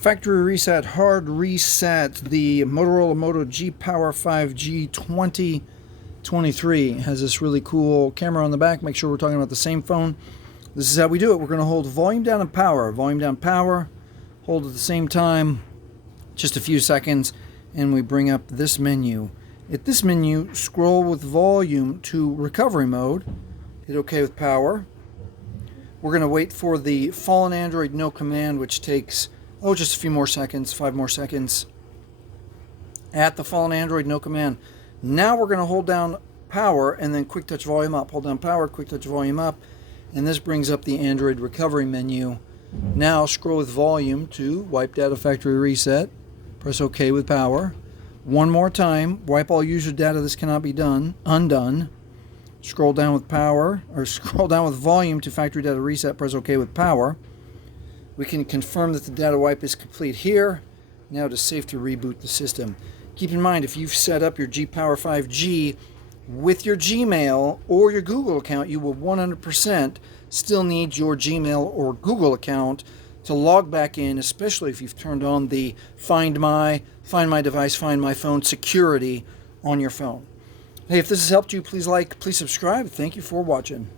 Factory reset, hard reset. The Motorola Moto G Power 5G 2023 has this really cool camera on the back. Make sure we're talking about the same phone. This is how we do it. We're going to hold volume down and power. Volume down, power. Hold at the same time, just a few seconds, and we bring up this menu. At this menu, scroll with volume to recovery mode. Hit OK with power. We're going to wait for the fallen Android no command, which takes just a few more seconds, 5 more seconds. At the fallen Android, no command. Now we're going to hold down power and then quick touch volume up. Hold down power, quick touch volume up. And this brings up the Android recovery menu. Now scroll with volume to wipe data factory reset. Press OK with power. One more time. Wipe all user data. This cannot be undone. Scroll down with power, or scroll down with volume to factory data reset. Press OK with power. We can confirm that the data wipe is complete here. Now it is safe to reboot the system. Keep in mind, if you've set up your G Power 5G with your Gmail or your Google account, you will 100% still need your Gmail or Google account to log back in, especially if you've turned on the Find My Device, Find My Phone security on your phone. Hey, if this has helped you, please like, please subscribe. Thank you for watching.